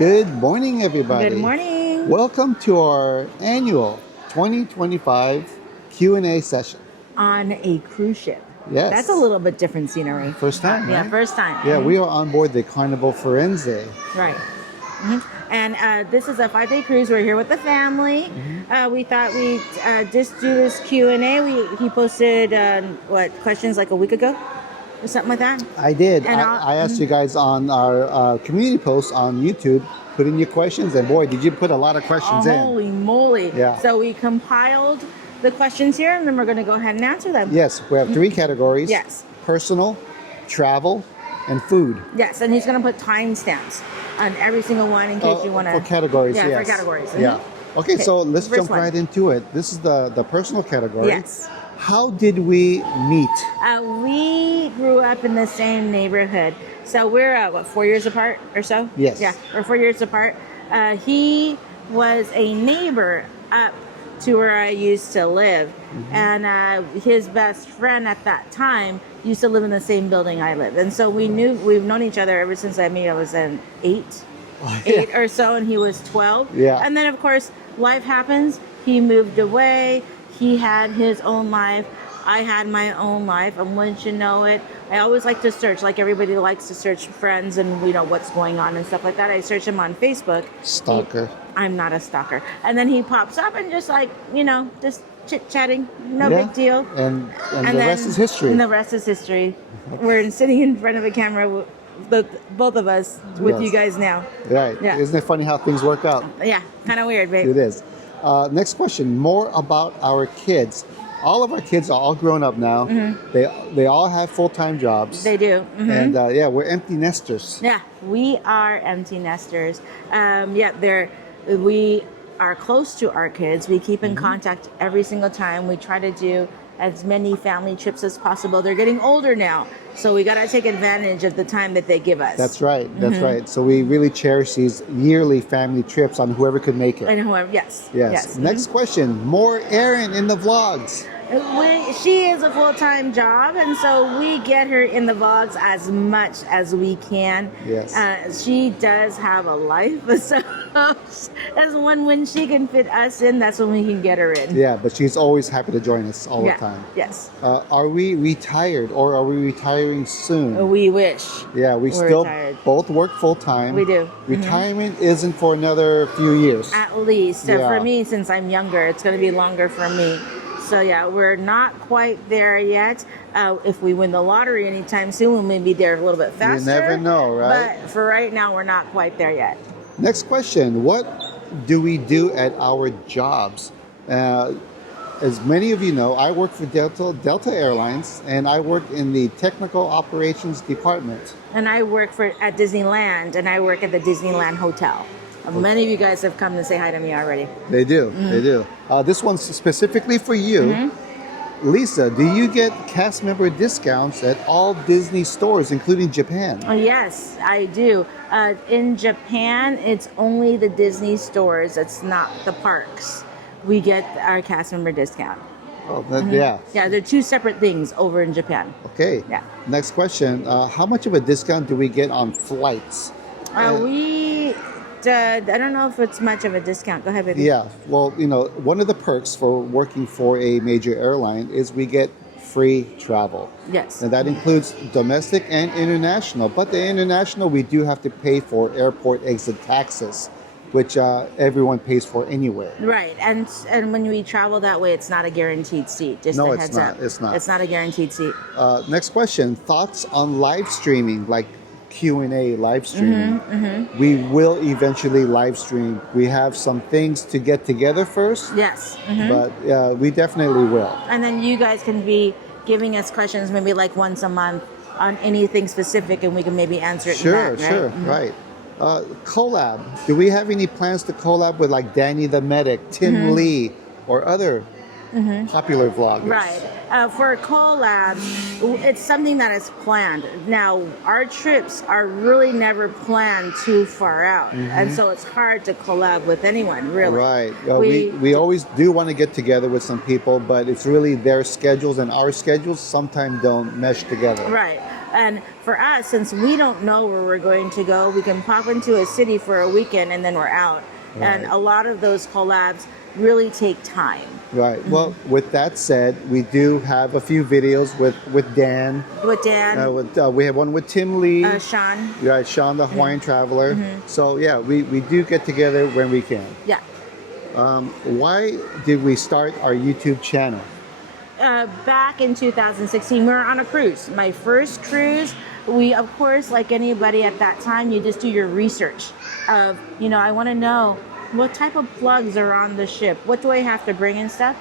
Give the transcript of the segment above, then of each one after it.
Good morning, everybody. Good morning. Welcome to our annual 2025 Q&A session. On a cruise ship. Yes. That's a little bit different scenery. First time, Yeah, right? first time. Yeah, we are on board the Carnival Firenze. Right. And this is a 5-day cruise. We're here with the family. We thought we'd just do this Q&A. He posted, questions like a week ago? Or something like that? I did. And I asked you guys on our community post on YouTube, put in your questions, and boy, did you put a lot of questions in. Holy moly. Yeah. So we compiled the questions here, and then we're going to go ahead and answer them. Yes, we have 3 categories. Yes. Personal, travel, and food. Yes, and he's going to put timestamps on every single one in case you want to... For categories, yeah, yes. for categories. Yeah. Okay, so let's First jump right into it. This is the personal category. Yes. How did we meet? We grew up in the same neighborhood. So we're, 4 years apart or so? Yes. Yeah, we're 4 years apart. He was a neighbor up to where I used to live. And his best friend at that time used to live in the same building I live. And so we've known each other ever since I was in 8 or so, and he was 12. Yeah. And then, of course, life happens. He moved away. He had his own life. I had my own life. And once you know it, I always like to search, like everybody likes to search friends and what's going on and stuff like that. I search him on Facebook. Stalker. I'm not a stalker. And then he pops up and just just chit-chatting. No big deal. And the rest is history. And the rest is history. We're sitting in front of a camera, both of us, with you guys now. Right. Yeah. Isn't it funny how things work out? Yeah, kind of weird, babe. It is. Next question. More about our kids. All of our kids are all grown up now. They all have full-time jobs. They do. And we're empty nesters. Yeah, we are empty nesters. We are close to our kids. We keep in contact every single time. We try to do as many family trips as possible. They're getting older now, so we got to take advantage of the time that they give us. That's right. That's right. So we really cherish these yearly family trips on whoever could make it. And whoever, yes. Next question. More Erin in the vlogs. She is a full-time job, and so we get her in the vlogs as much as we can. Yes. She does have a life, so as when she can fit us in, that's when we can get her in. Yeah, but she's always happy to join us all the time. Yes. Are we retired, or are we retiring soon? We wish. Yeah, we're still retired. Both work full-time. We do. Retirement isn't for another few years. At least. For me, since I'm younger, it's going to be longer for me. So yeah, we're not quite there yet. If we win the lottery anytime soon, we may be there a little bit faster. You never know, right? But for right now, we're not quite there yet. Next question. What do we do at our jobs? As many of you know, I work for Delta Airlines, and I work in the technical operations department. And I work at Disneyland, and I work at the Disneyland Hotel. Many of you guys have come to say hi to me already. They do. They do. This one's specifically for you. Lisa, do you get cast member discounts at all Disney stores, including Japan? Oh, yes, I do. In Japan, it's only the Disney stores. It's not the parks. We get our cast member discount. Oh, yeah. Yeah, they're 2 separate things over in Japan. Okay. Yeah. Next question. How much of a discount do we get on flights? I don't know if it's much of a discount. Go ahead, baby. Yeah. Well, one of the perks for working for a major airline is we get free travel. Yes. And that includes domestic and international. But the international, we do have to pay for airport exit taxes, which everyone pays for anyway. Right. And when we travel that way, it's not a guaranteed seat. Just a heads up. It's not. It's not a guaranteed seat. Next question. Thoughts on live streaming, like Q&A live streaming. We will eventually live stream. We have some things to get together first. Yes. But we definitely will. And then you guys can be giving us questions maybe like once a month on anything specific, and we can maybe answer it. Sure, in that, right? Collab. Do we have any plans to collab with like Danny the Medic, Tim Lee, or other popular vloggers. Right. For collabs, it's something that is planned. Now, our trips are really never planned too far out, and so it's hard to collab with anyone, really. Right. We always do want to get together with some people, but it's really their schedules and our schedules sometimes don't mesh together. Right. And for us, since we don't know where we're going to go, we can pop into a city for a weekend and then we're out. Right. And a lot of those collabs really take time. Right. Well, with that said, we do have a few videos with Dan. With Dan. We have one with Tim Lee. Sean. Right, Sean the Hawaiian Traveler. So yeah, we do get together when we can. Yeah. Why did we start our YouTube channel? Back in 2016, we were on a cruise. My first cruise, we, of course, like anybody at that time, you just do your research of, I want to know what type of plugs are on the ship. What do I have to bring and stuff?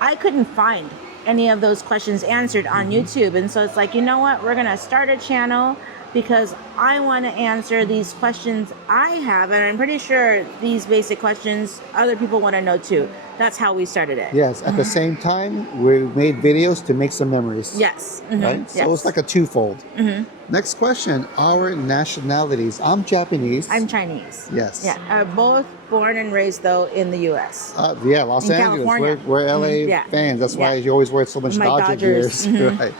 I couldn't find any of those questions answered on YouTube. And so it's like, you know what? We're going to start a channel because I want to answer these questions I have. And I'm pretty sure these basic questions other people want to know too. That's how we started it. Yes. At the same time, we made videos to make some memories. Yes. Right? So it's like a twofold. Next question. Our nationalities. I'm Japanese. I'm Chinese. Yes. Yeah. Both born and raised, though, in the U.S. Yeah, Los In Angeles. California. We're LA fans. That's why you always wear so much My Dodgers. Right.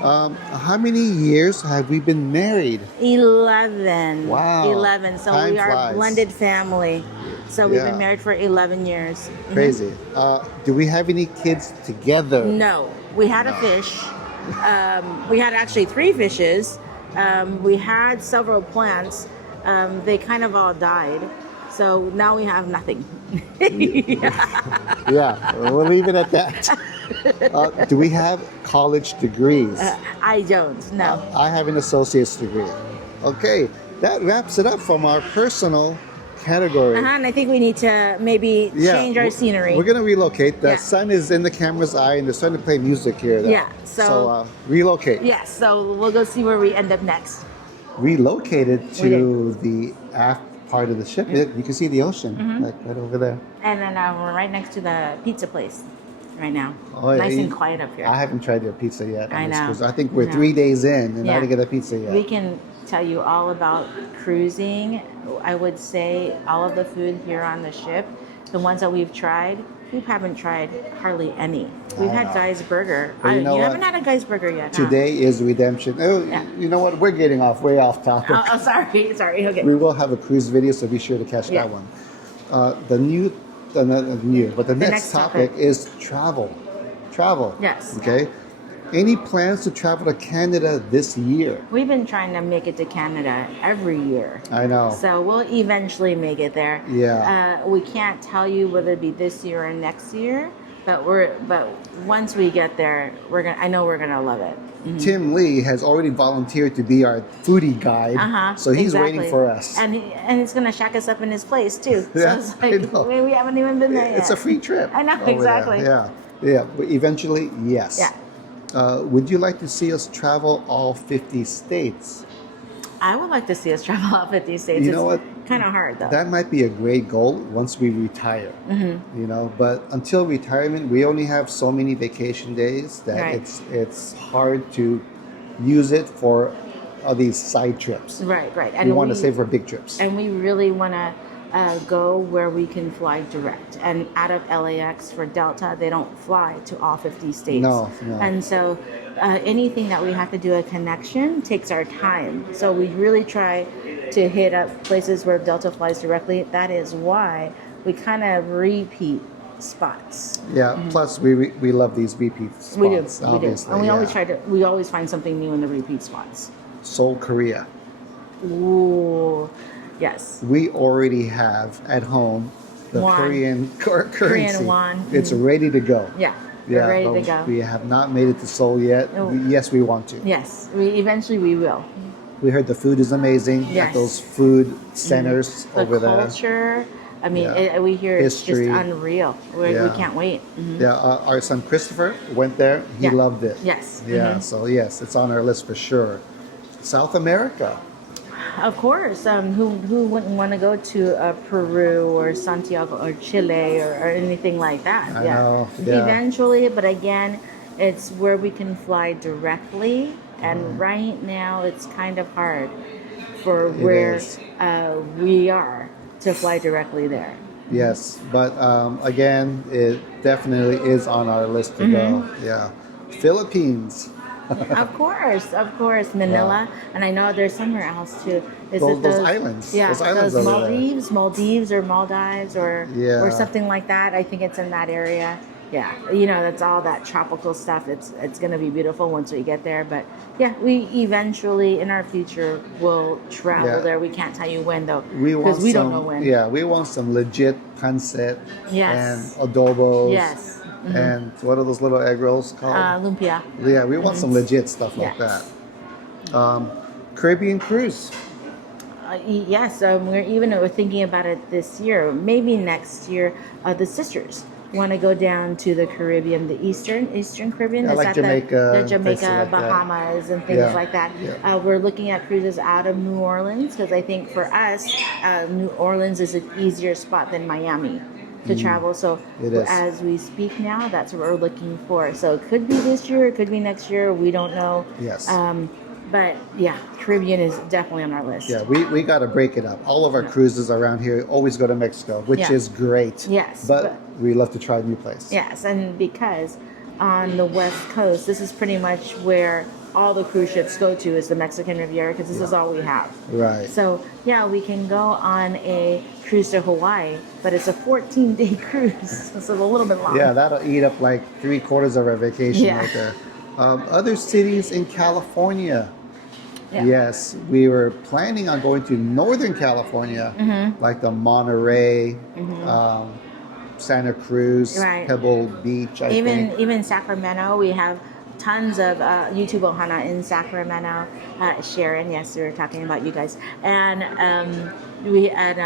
How many years have we been married? 11. Wow. 11. So Time we are flies. a blended family. So we've been married for 11 years. Crazy. Do we have any kids together? No. We had a fish. We had actually 3 fishes. We had several plants. They kind of all died. So now we have nothing. Yeah, we'll leave it at that. Do we have college degrees? I don't, no. I have an associate's degree. Okay, that wraps it up from our personal category. And I think we need to maybe change our scenery. We're going to relocate. The sun is in the camera's eye and they're starting to play music here. Yeah, so relocate. Yes, so we'll go see where we end up next. Relocated to the aft part of the ship. You can see the ocean, like right over there. And then we're right next to the pizza place right now. Oh, nice and quiet up here. I haven't tried their pizza yet. I know. I think we're 3 days in and I didn't get a pizza yet. We can tell you all about cruising. I would say all of the food here on the ship, the ones that we've tried, we haven't tried hardly any. We've had Guy's Burger. You haven't had a Guy's Burger yet. Today is redemption. Oh, you know what? We're getting way off topic. Oh, sorry. Okay. We will have a cruise video, so be sure to catch that one. The next topic is travel. Travel. Yes. Okay. Any plans to travel to Canada this year? We've been trying to make it to Canada every year. I know. So we'll eventually make it there. Yeah. We can't tell you whether it be this year or next year, but once we get there, I know we're gonna love it. Tim Lee has already volunteered to be our foodie guide, so he's waiting for us. And he's gonna shack us up in his place too. So Yeah, it's like we haven't even been there yet. It's a free trip. I know, exactly. There. Yeah. But eventually, yes. Yeah. Would you like to see us travel all 50 states? I would like to see us travel all 50 states. You know what? Kind of hard though. That might be a great goal once we retire. But until retirement, we only have so many vacation days that it's hard to use it for all these side trips. Right. And we want to save for big trips. And we really want to go where we can fly direct. And out of LAX for Delta, they don't fly to all 50 states. No. And so anything that we have to do a connection takes our time. So we really try to hit up places where Delta flies directly. That is why we kind of repeat spots. Yeah. Plus, we love these repeat spots. We do. Obviously. And we always find something new in the repeat spots. Seoul, Korea. Ooh. Yes. We already have at home the Won. Korean currency. Korean won. It's ready to go. Yeah. We're ready to go. We have not made it to Seoul yet. Yes, we want to. Yes. Eventually we will. We heard the food is amazing at those food centers over there. The culture. I mean, we hear History. it's just unreal. We can't wait. Yeah, our son Christopher went there. He loved it. Yes. Yeah, so yes, it's on our list for sure. South America. Of course. Who wouldn't want to go to Peru or Santiago or Chile or anything like that? I Yeah. know. Yeah. Eventually, but again, it's where we can fly directly, and right now it's kind of hard for It where is. we are to fly directly there. Yes, but again, it definitely is on our list to go. Yeah. Philippines. Of course, Wow. Manila, and I know there's somewhere else too. Is it Those those? islands. Yeah, Those islands those over there. Maldives or Maldives or Yeah. something like that. I think it's in that area. Yeah, that's all that tropical stuff. It's gonna be beautiful once we get there. But yeah, we eventually in our future will travel Yeah. there. We can't tell you when though, We because want we some. don't know when. Yeah, we want some legit pancit and Yes. adobos. Yes. And what are those little egg rolls called? Lumpia. Yeah, we want some legit stuff like Yes. that. Caribbean cruise. Yes, we're thinking about it this year, maybe next year. The sisters want to go down to the Caribbean, the Eastern Caribbean. Yeah, Is like that Jamaica, the places Jamaica, like that. Bahamas, and things Yeah, like that. yeah. We're looking at cruises out of New Orleans because I think for us, New Orleans is an easier spot than Miami to travel. So It is. as we speak now, that's what we're looking for. So it could be this year, it could be next year. We don't know. Yes. But yeah, Caribbean is definitely on our list. Yeah, we got to break it up. All of our cruises around here always go to Mexico, which Yeah. is great. Yes, But we love to try a new place. Yes, and because on the West Coast, this is pretty much where all the cruise ships go to is the Mexican Riviera because this is all we have. Right. So yeah, we can go on a cruise to Hawaii, but it's a 14-day cruise, so it's a little bit long. Yeah, that'll eat up like 3/4 of our vacation Yeah. right there. Other cities in California. Yeah. Yes, we were planning on going to Northern California, like the Monterey, Santa Cruz, Right. Pebble Beach. I think. Even Sacramento, we have tons of YouTube Ohana in Sacramento. Sharon, yes, we were talking about you guys, and we at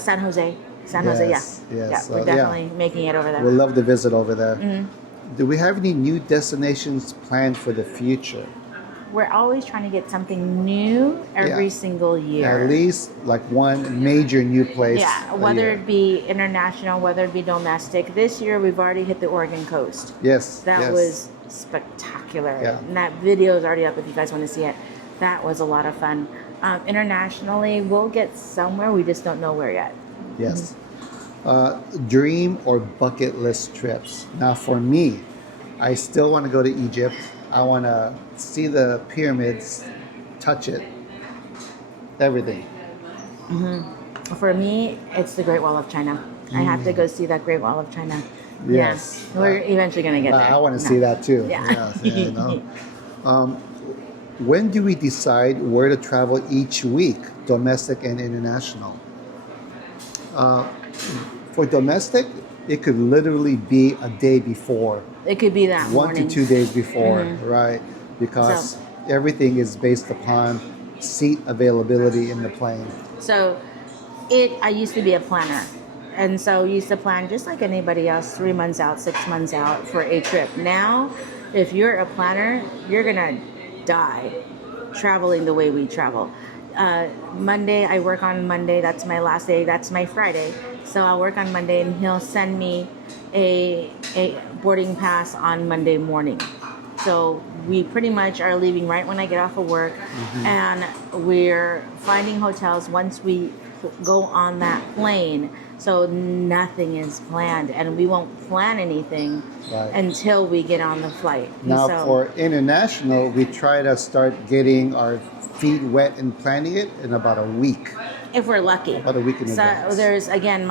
San Jose. San Jose, Yes, yeah, yes. yeah, So, we're yeah. definitely making it over there. We'd love to visit over there. Do we have any new destinations planned for the future? We're always trying to get something new every Yeah. single year. At least like one major new place. Yeah, a whether year. it be international, whether it be domestic. This year we've already hit the Oregon coast. Yes. That yes. was spectacular. Yeah. And that video is already up if you guys want to see it. That was a lot of fun. Internationally, we'll get somewhere. We just don't know where yet. Yes. Dream or bucket list trips. Now, for me, I still want to go to Egypt. I want to see the pyramids, touch it, everything. For me, it's the Great Wall of China. I have to go see that Great Wall of China. Yes. Yeah. We're eventually going to get there. I want to No. see that too. Yeah. Yes, yeah, you know. When do we decide where to travel each week, domestic and international? For domestic, it could literally be a day before. It could be that 1 morning. to 2 days before, right? Because everything is based upon seat availability in the plane. So I used to be a planner. And so used to plan just like anybody else, 3 months out, 6 months out for a trip. Now, if you're a planner, you're going to die traveling the way we travel. Monday, I work on Monday. That's my last day. That's my Friday. So I'll work on Monday and he'll send me a boarding pass on Monday morning. So we pretty much are leaving right when I get off of work, and we're finding hotels once we go on that plane. So nothing is planned, and we won't plan anything until we get on the flight. Now, So- for international, we try to start getting our feet wet and planning it in about a week. if we're lucky. About a week in so advance. there's again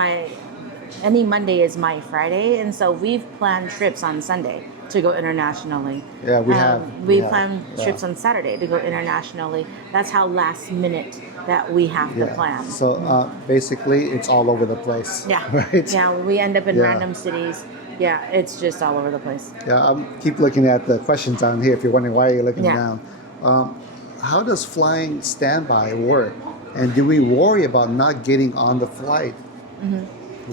any Monday is my Friday, and so we've planned trips on Sunday to go internationally. Yeah, we have. We Yeah, plan yeah. trips on Saturday to go internationally. That's how last minute that we have to plan. So basically, it's all over the place. Yeah. Right? Yeah, we end up in Yeah. random cities. Yeah, it's just all over the place. Yeah, keep looking at the questions down here if you're wondering why you're looking Yeah. down. How does flying standby work? And do we worry about not getting on the flight?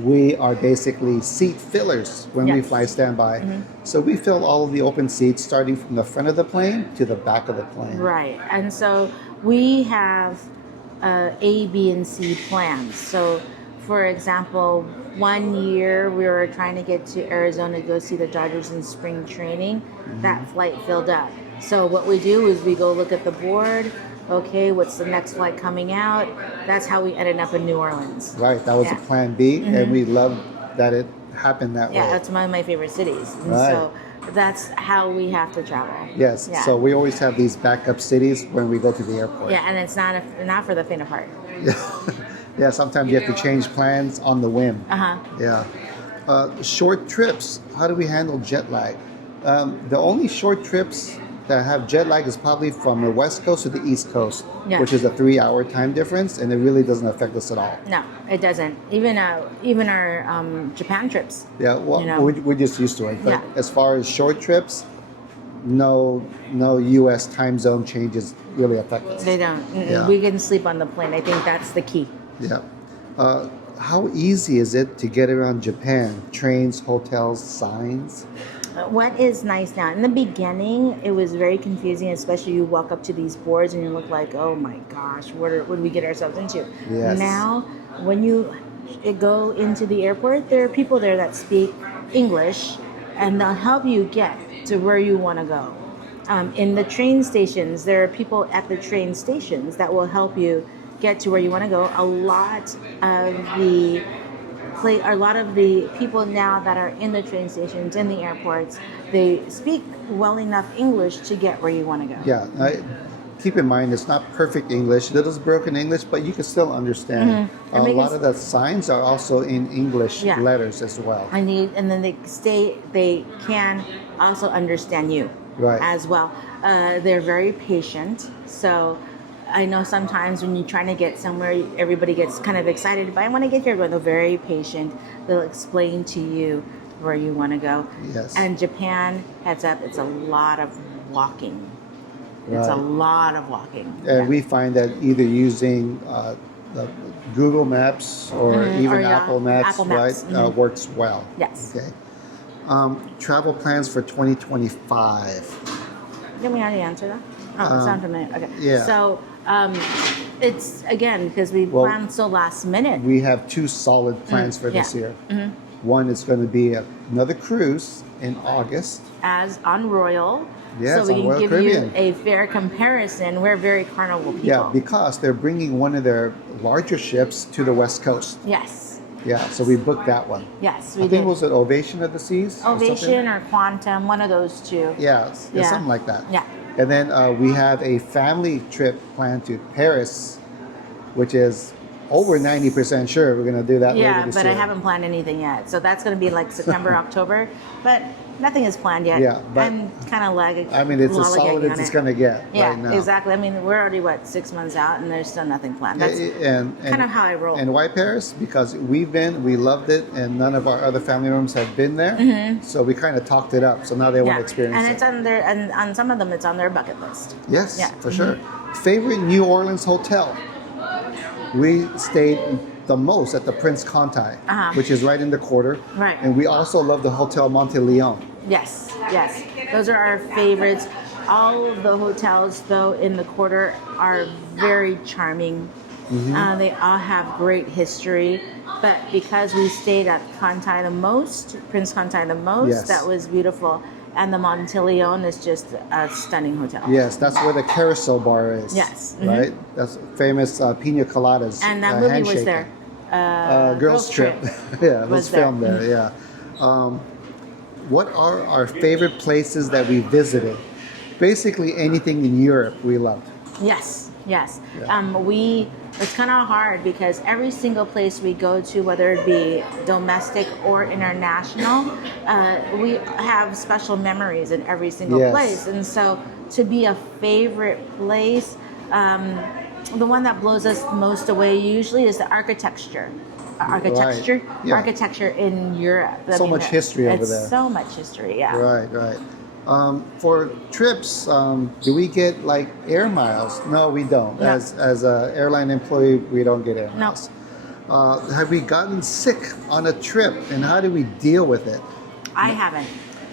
We are basically seat fillers when we Yes. fly standby. So we fill all of the open seats starting from the front of the plane to the back of the plane. Right. And so we have A, B, and C plans. So, for example, one year we were trying to get to Arizona to go see the Dodgers in spring training. That flight filled up. So what we do is we go look at the board. Okay, what's the next flight coming out? That's how we ended up in New Orleans. Right, that was Yeah. a plan B, and we loved that it happened that Yeah, way. that's one of my favorite cities. And Right. so that's how we have to travel. Yes, Yeah. so we always have these backup cities when we go to the airport. Yeah, and it's not for the faint of heart. Yeah, sometimes you have to change plans on the whim. Uh-huh. Yeah. Short trips, how do we handle jet lag? The only short trips that have jet lag is probably from the West Coast to the East Coast, Yeah. which is a 3-hour time difference, and it really doesn't affect us at all. No, it doesn't. Even our Japan trips. Yeah, well, You know. we're just used to it. But Yeah. as far as short trips, no U.S. time zone changes really affect us. They don't. Yeah. We can sleep on the plane. I think that's the key. Yeah. How easy is it to get around Japan? Trains, hotels, signs? What is nice now? In the beginning, it was very confusing, especially you walk up to these boards and you look like, oh my gosh, what did we get ourselves into? Yes. Now, when you go into the airport, there are people there that speak English, and they'll help you get to where you want to go. In the train stations, there are people at the train stations that will help you get to where you want to go. A lot of the people now that are in the train stations, in the airports, they speak well enough English to get where you want to go. Yeah. Keep in mind, it's not perfect English. It is broken English, but you can still understand. Mm-hmm. A And lot of the signs are also in English Yeah. letters as well. And then they can also understand you Right. as well. They're very patient. So I know sometimes when you're trying to get somewhere, everybody gets kind of excited, but I want to get here, but they're very patient. They'll explain to you where you want to go. Yes. And Japan, heads up, it's a lot of walking. It's a Right. lot of walking. And Yeah. we find that either using the Google Maps or even Or, yeah, Apple Maps, Apple Maps. right, works well. Yes. Okay. Travel plans for 2025. Did we already answer that? Oh, it's not familiar. Okay. yeah. So it's again because we Well, planned so last minute. We have 2 solid plans for this yeah. year. One is going to be another cruise in August. As on Royal. Yes, so we on can Royal give Caribbean. you a fair comparison. We're very Carnival people. Yeah, because they're bringing one of their larger ships to the West Coast. Yes. Yeah, so we booked that one. Yes, I we think did. was it Ovation of the Seas? or something? Ovation or Quantum, one of those two. Yeah, Yeah. something like that. Yeah. And then we have a family trip planned to Paris, which is over 90% sure we're going to do that Yeah, later this but year. I haven't planned anything yet. So that's going to be like September, October. But nothing is planned yet. Yeah, but- I'm kind of lagging. I mean, it's as solid lollygagging as on it's it. going to get Yeah, right now. exactly. I mean, we're already, 6 months out, and there's still nothing planned. That's and kind of how I roll. And why Paris? Because we loved it, and none of our other family members have been there. So we kind of talked it up. So now they want to experience and it. it's on their, and on some of them, it's on their bucket list. Yes, Yeah. for sure. Favorite New Orleans hotel? We stayed the most at the Prince Conti, which is right in the quarter. Right. And we also love the Hotel Monte Leon. Yes, yes. Those are our favorites. All of the hotels, though, in the quarter are very charming. They all have great history. But because we stayed at Conti the most, Prince Conti the most, Yes. that was beautiful. And the Monteleone is just a stunning hotel. Yes, that's where the Carousel Bar is. Yes. Right? That's famous Pina Coladas. And that movie was Handshaking. there. Girls Trip. Yeah, it was was there. filmed there. Yeah. What are our favorite places that we visited? Basically, anything in Europe we loved. Yes, yes. Yeah. It's kind of hard because every single place we go to, whether it be domestic or international, we have special memories in every single Yes. place. And so to be a favorite place, the one that blows us most away usually is the architecture. Architecture? Right. Yeah. Architecture in Europe. So much history over there. It's so much history, yeah. Right, right. For trips, do we get like air miles? No, we don't. No. As an airline employee, we don't get air No. miles. Have we gotten sick on a trip, and how do we deal with it? I haven't.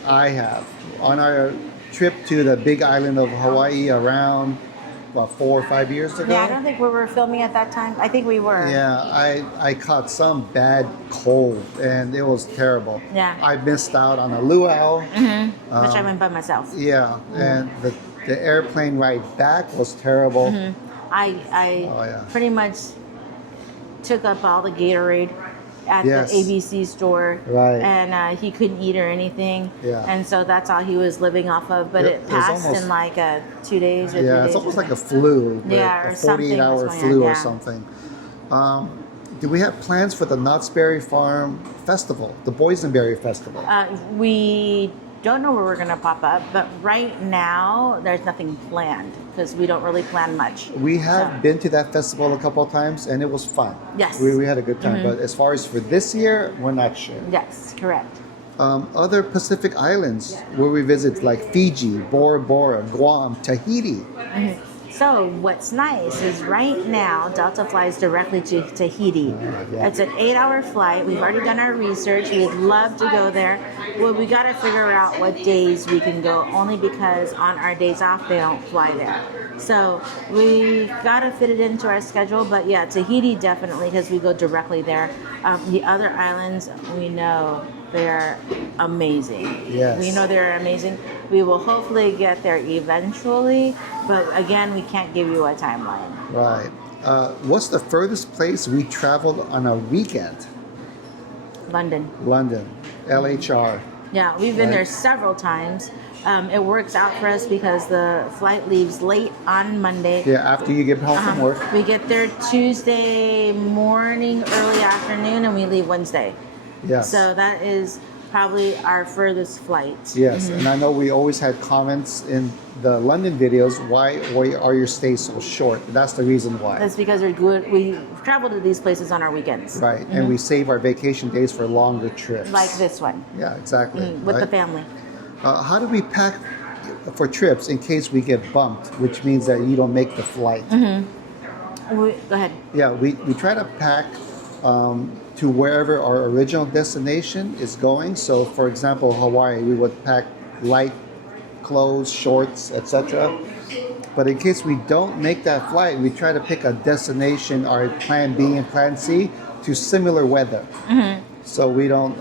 I have. On our trip to the big island of Hawaii, around what, 4 or 5 years ago. Yeah, I don't think we were filming at that time. I think we were. Yeah, I caught some bad cold, and it was terrible. Yeah. I missed out on a luau. Which I went by myself. Yeah, and the airplane ride back was terrible. I pretty much took up all the Gatorade at Yes. the ABC store, Right. and he couldn't eat or anything, Yeah. and so that's all he was living off of. But it It was passed almost- in like 2 days or 3 days. Yeah, it's almost or like a flu. Yeah, a or something 48-hour was going flu on, or yeah. something. Do we have plans for the Knott's Berry Farm Festival, the Boysenberry Festival? We don't know where we're going to pop up, but right now there's nothing planned because we don't really plan much. We have So- been to that festival a couple of times, and it was fun. Yes. We had a good time. But as far as for this year, we're not sure. Yes, correct. Other Pacific islands where we visit, like Fiji, Bora Bora, Guam, Tahiti. So what's nice is right now Delta flies directly to Tahiti. Yeah. It's an 8-hour flight. We've already done our research. We'd love to go there. Well, we got to figure out what days we can go, only because on our days off they don't fly there. So we got to fit it into our schedule. But yeah, Tahiti definitely, because we go directly there. The other islands, we know they're amazing. Yes. We know they're amazing. We will hopefully get there eventually, but again, we can't give you a timeline. Right. What's the furthest place we traveled on a weekend? London. London, LHR. Yeah, we've been Right. there several times. It works out for us because the flight leaves late on Monday. Yeah, after you get home from work. We get there Tuesday morning, early afternoon, and we leave Wednesday. Yes. So that is probably our furthest flight. Yes, and I know we always had comments in the London videos, why are your stays so short? That's the reason why. That's because we're good. We travel to these places on our weekends. Right, and we save our vacation days for longer trips. Like this one, Yeah, exactly. with the right? family. How do we pack for trips in case we get bumped, which means that you don't make the flight? Go ahead. Yeah, we try to pack to wherever our original destination is going. So, for example, Hawaii, we would pack light clothes, shorts, etc. But in case we don't make that flight, we try to pick a destination, our plan B and plan C, to similar weather. So we don't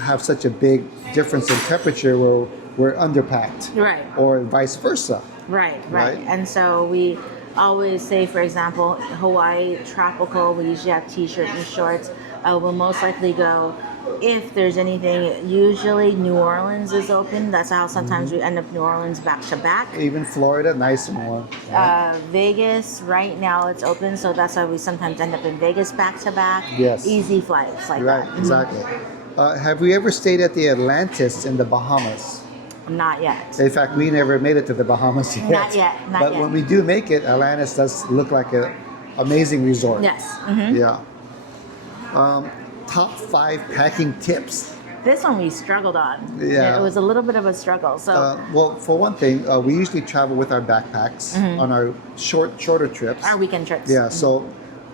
have such a big difference in temperature where we're underpacked. Right. Or vice versa. Right. Right. And so we always say, for example, Hawaii, tropical, we usually have t-shirts and shorts. We'll most likely go, if there's anything, usually New Orleans is open. That's how sometimes we end up New Orleans back to back. Even Florida, nice and warm. Vegas, right now it's open, so that's why we sometimes end up in Vegas back to back. Yes. Easy flights like Right, that. exactly. Have we ever stayed at the Atlantis in the Bahamas? Not yet. In fact, we never made it to the Bahamas yet. Not yet, not but yet. when we do make it, Atlantis does look like an amazing resort. Yes. Yeah. Top 5 packing tips. This one we struggled on. Yeah. It was a little bit of a struggle. So Well, for one thing, we usually travel with our backpacks on our shorter trips. our weekend trips. Yeah, so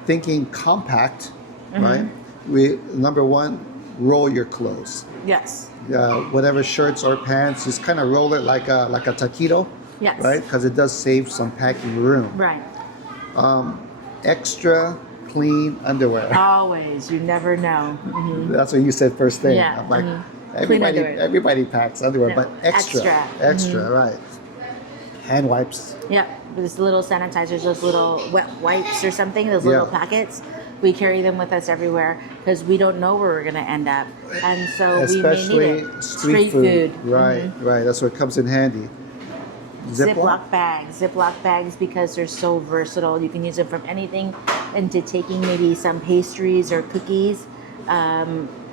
thinking compact, right? We number one, roll your clothes. Yes. Whatever shirts or pants, just kind of roll it like a taquito, Yes. right? Because it does save some packing room. Right. Extra clean underwear. Always. You never know. That's what you said first thing. Yeah, I'm like, Clean underwear. everybody packs underwear, No, but extra, right? Hand wipes. Yeah. Those little sanitizers, those little wet wipes or something, those little Yeah. packets. We carry them with us everywhere because we don't know where we're going to end up. And so we may need Especially it. street food. Right, right. That's what comes in handy. Ziploc bags because they're so versatile. You can use them from anything into taking maybe some pastries or cookies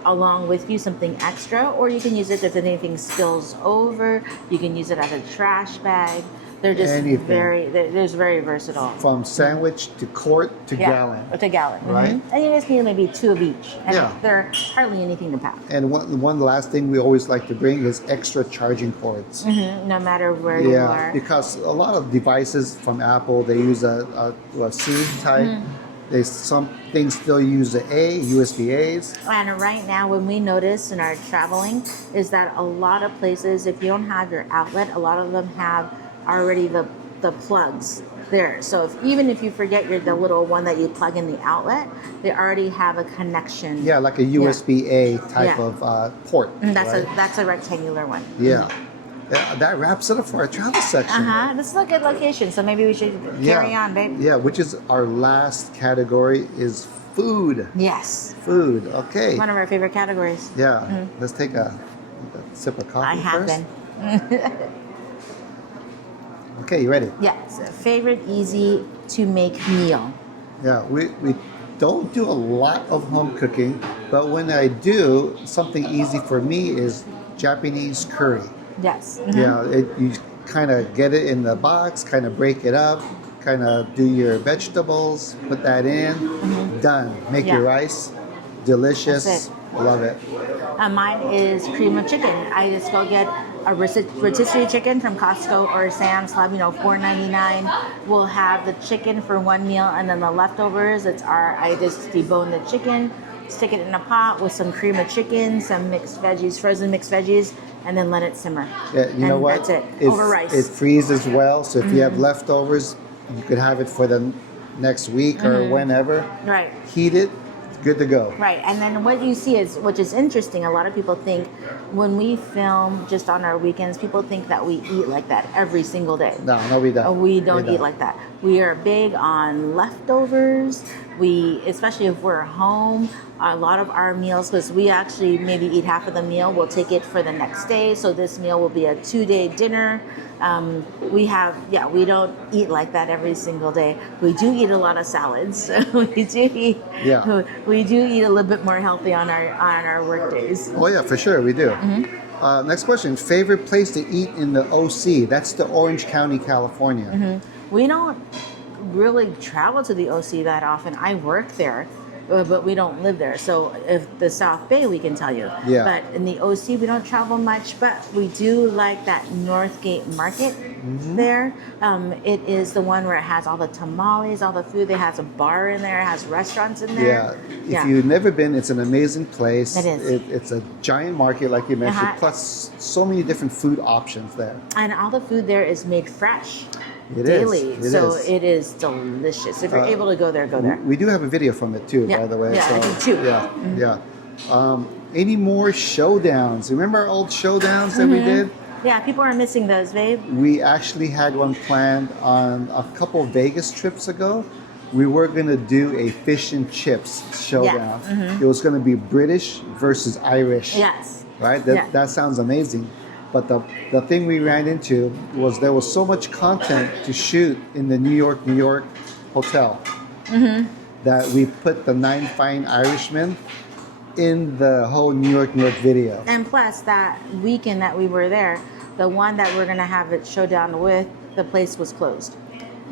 along with you, something extra, or you can use it if anything spills over. You can use it as a trash bag. They're just Anything. they're very versatile. From sandwich to quart to gallon. To gallon. Right. And you just need maybe 2 of each. And Yeah. they're hardly anything to pack. And one last thing we always like to bring is extra charging cords. No matter where you Yeah, are. because a lot of devices from Apple, they use a C type. Some things still use the USB-A's. And right now, when we notice in our traveling, is that a lot of places, if you don't have your outlet, a lot of them have already the plugs there. So even if you forget the little one that you plug in the outlet, they already have a connection. Yeah, like a USB-A type Yeah. of port. And right? that's a rectangular one. Yeah. That wraps it up for our travel section. This is a good location, so maybe we should carry on, babe. Yeah, which is our last category is food. Yes. Food. Okay. One of our favorite categories. Yeah. Let's take a sip of coffee I have first. been. Okay, you ready? Yes. Favorite easy to make meal. Yeah, we don't do a lot of home cooking, but when I do, something easy for me is Japanese curry. Yes. Yeah, you kind of get it in the box, kind of break it up, kind of do your vegetables, put that in, done. Make your rice, delicious. That's it. Love it. Mine is cream of chicken. I just go get a rotisserie chicken from Costco or Sam's Club, $4.99. We'll have the chicken for one meal, and then the leftovers, I just debone the chicken, stick it in a pot with some cream of chicken, some mixed veggies, frozen mixed veggies, and then let it simmer. Yeah, you know what? That's it. Over rice. It freezes well, so if you have leftovers, you could have it for the next week or whenever. Right. Heat it, good to go. Right, and then what you see is, which is interesting, a lot of people think when we film just on our weekends, people think that we eat like that every single day. No, we don't. We don't eat like that. We are big on leftovers. Especially if we're home, a lot of our meals, because we actually maybe eat half of the meal, we'll take it for the next day. So this meal will be a 2-day dinner. We don't eat like that every single day. We do eat a lot of salads. We do eat a little bit more healthy on our work days. Oh yeah, for sure, we do. Next question, favorite place to eat in the OC? That's the Orange County, California. We don't really travel to the OC that often. I work there, but we don't live there. So if the South Bay, we can tell you. Yeah. But in the OC, we don't travel much, but we do like that Northgate Market there. It is the one where it has all the tamales, all the food. It has a bar in there. It has restaurants in there. Yeah. If you've never been, it's an amazing place. It is. It's a giant market, like you mentioned, plus so many different food options there. And all the food there is made fresh. It daily. is. It is delicious. If you're able to go there, go there. We do have a video from it too, by the way. Yeah, I do too. Yeah. Any more showdowns? Remember our old showdowns that we did? Yeah, people are missing those, babe. We actually had one planned on a couple Vegas trips ago. We were going to do a fish and chips showdown. It was going to be British versus Irish. Yes. Right? That sounds amazing. But the thing we ran into was there was so much content to shoot in the New York hotel that we put the 9 Fine Irishmen in the whole New York video. And plus, that weekend that we were there, the one that we're going to have it showdown with, the place was closed.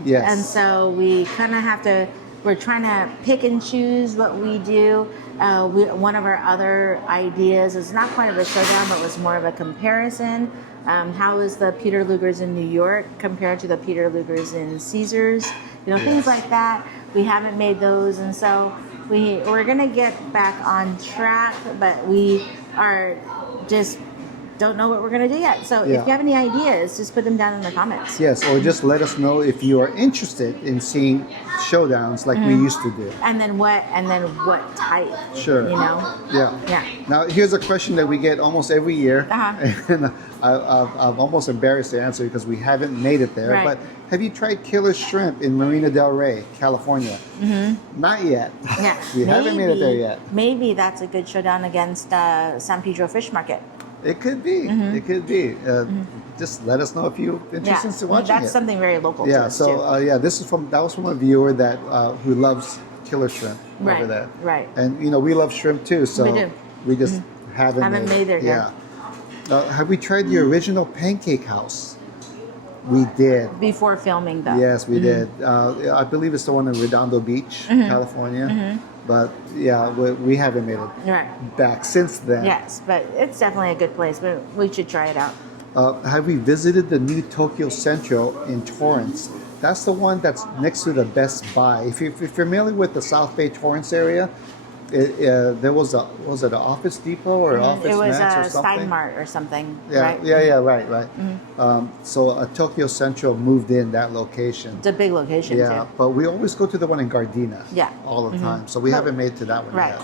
Yes. And so we kind of we're trying to pick and choose what we do. One of our other ideas is not quite of a showdown, but was more of a comparison. How is the Peter Luger's in New York compared to the Peter Luger's in Caesars? Things like that. We haven't made those, and so we're gonna get back on track, but we are just don't know what we're going to do yet. So if you have any ideas, just put them down in the comments. Yes, or just let us know if you are interested in seeing showdowns like we used to do. And then what type? Sure. Yeah. Now here's a question that we get almost every year, and I'm almost embarrassed to answer because we haven't made it there. Right. But have you tried killer shrimp in Marina del Rey, California? Not yet. Yeah. We haven't made it there yet. Maybe that's a good showdown against San Pedro Fish Market. It could be. It could be. Just let us know if you're interested in watching that's something very local. Yeah. To us So too. that was from a viewer that who loves killer shrimp over there. Right. And we love shrimp too. So We do. we just haven't made it yet. Yeah. Have we tried the original Pancake House? We did. Before filming, though. Yes, we did. I believe it's the one in Redondo Beach, California. But we haven't made it back since then. Yes, but it's definitely a good place. But we should try it out. Have we visited the new Tokyo Central in Torrance? That's the one that's next to the Best Buy. If you're familiar with the South Bay Torrance area, There was it an Office Depot or Office It was Max or a something? Steinmart or something, Yeah, right? yeah, right, right. So Tokyo Central moved in that location. It's a big location Yeah, too. but we always go to the one in Gardena. Yeah. All the time. So we haven't made it to that one Right.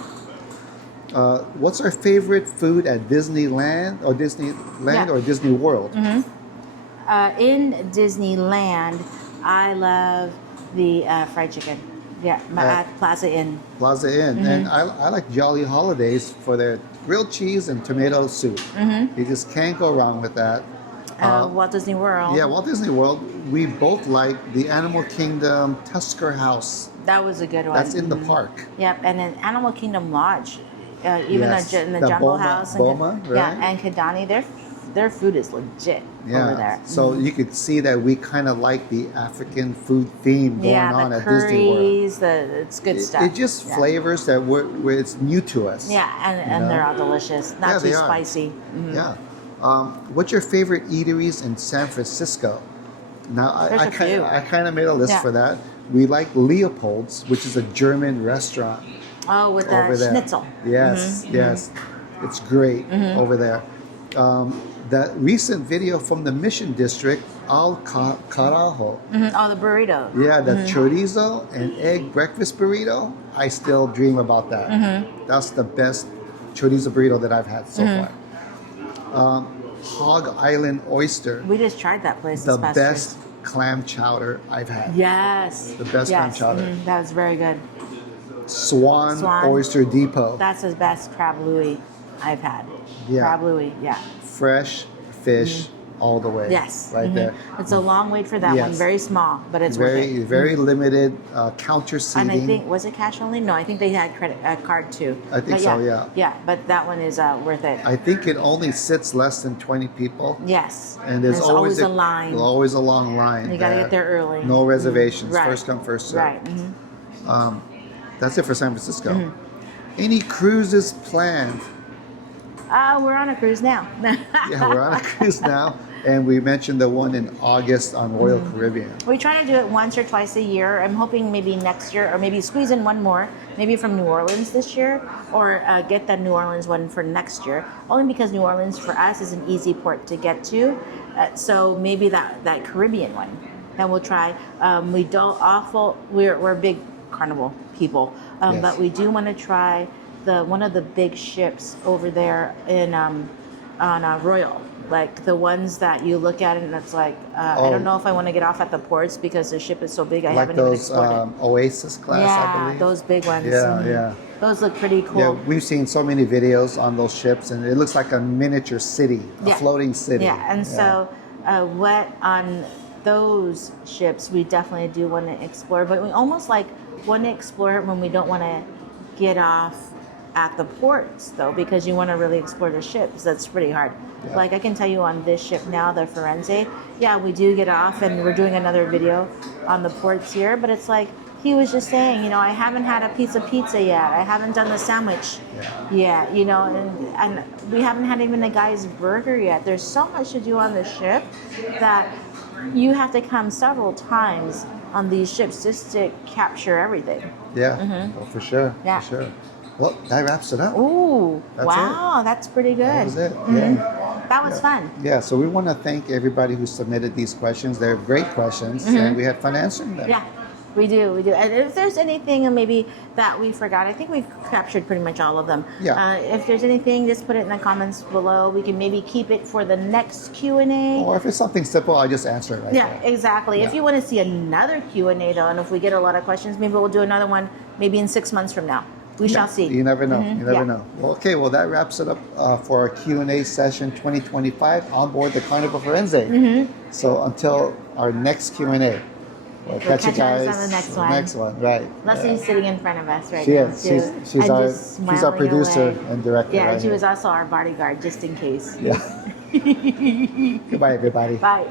yet. What's our favorite food at Disneyland or Yeah. or Disney World? In Disneyland, I love the fried chicken. Yeah, at Plaza Inn. Plaza Inn. And I like Jolly Holidays for their grilled cheese and tomato soup. You just can't go wrong with that. Walt Disney World. Yeah, Walt Disney World, we both like the Animal Kingdom Tusker House. That was a good one. That's in the park. Yep, and then Animal Kingdom Lodge, even Yes. in the The Jungle Boma- House. Boma, and, right? Yeah, and Kidani, their food is legit over there. So you could see that we kind of like the African food theme going on the at Disney World. curries, it's good stuff. It just flavors that it's new to us. Yeah, and know? they're all delicious. Yeah, Not they too are. spicy. Yeah. What's your favorite eateries in San Francisco? Now, There's a few. I kind of made a list Yeah. for that. We like Leopold's, which is a German restaurant Oh, with over the there. schnitzel. Yes, yes. It's great over there. That recent video from the Mission District, Al Carajo. Oh, the burrito. Yeah, the chorizo and egg breakfast burrito. I still dream about that. That's the best chorizo burrito that I've had so far. Hog Island Oyster, We just tried that place the this past best clam chowder I've had. year. Yes. The best clam chowder. That was very good. Swan Swan. Oyster Depot, That's the best crab louis I've had. Yeah. Crab louis, yeah. fresh fish all the way. Yes. right there. It's a long wait for that one. Yes. Very small, but it's worth it. Very limited counter seating. And I think, was it cash only? No, I think they had credit card too. I think But so, yeah. Yeah, but that one is worth it. I think it only sits less than 20 people. Yes. And there's always a line. Always a long line. You got to get there early. No reservations. Right. First come, first serve. Right. That's it for San Francisco. Any cruises planned? We're on a cruise now. Yeah, we're on a cruise now. And we mentioned the one in August on Royal Caribbean. We try to do it once or twice a year. I'm hoping maybe next year, or maybe squeeze in one more, maybe from New Orleans this year, or get the New Orleans one for next year. Only because New Orleans for us is an easy port to get to. So maybe that Caribbean one. Then we'll try. We're big Carnival people, Yes. but we do want to try one of the big ships over there in on Royal. Like the ones that you look at and it's like, I don't know if I want to get off at the ports because the ship is so big. I Like haven't even those explored it. Oasis class, I Yeah, believe. those big ones. Yeah, yeah. Those look pretty cool. Yeah, we've seen so many videos on those ships, and it looks like a miniature city, a Yeah. floating city. Yeah, and so what on those ships we definitely do want to explore, but we almost like want to explore it when we don't want to get off at the ports though, because you want to really explore the ships. That's pretty hard. Yeah. Like I can tell you on this ship now, the Firenze, yeah, we do get off and we're doing another video on the ports here, but it's like he was just saying, you know, I haven't had a piece of pizza yet. I haven't done the sandwich yet, you know, and we haven't had even a guy's burger yet. There's so much to do on the ship that you have to come several times on these ships just to capture everything. Yeah, well, for sure. Yeah. For sure. Well, that wraps it up. Ooh, That's wow, that's pretty good. That was it. Yeah. That was fun. Yeah, so we want to thank everybody who submitted these questions. They're great questions, and we had fun answering them. Yeah, we do. And if there's anything maybe that we forgot, I think we've captured pretty much all of them. Yeah. If there's anything, just put it in the comments below. We can maybe keep it for the next Q&A. Or if it's something simple, I'll just answer it right Yeah, there. exactly. Yeah. If you want to see another Q&A though, and if we get a lot of questions, maybe we'll do another one maybe in 6 months from now. We shall see. You never know. You never Yeah. know. Well, okay, well, that wraps it up for our Q&A session 2025 on board the Carnival Firenze. So until our next Q&A, we'll catch you catch us guys on the next one. Next one, right. Leslie's sitting in front of us right She now. is. too, She's and our just she's our smiling producer away. and director. Yeah, right and she here. was also our bodyguard just in case. Yeah. Goodbye, everybody. Bye.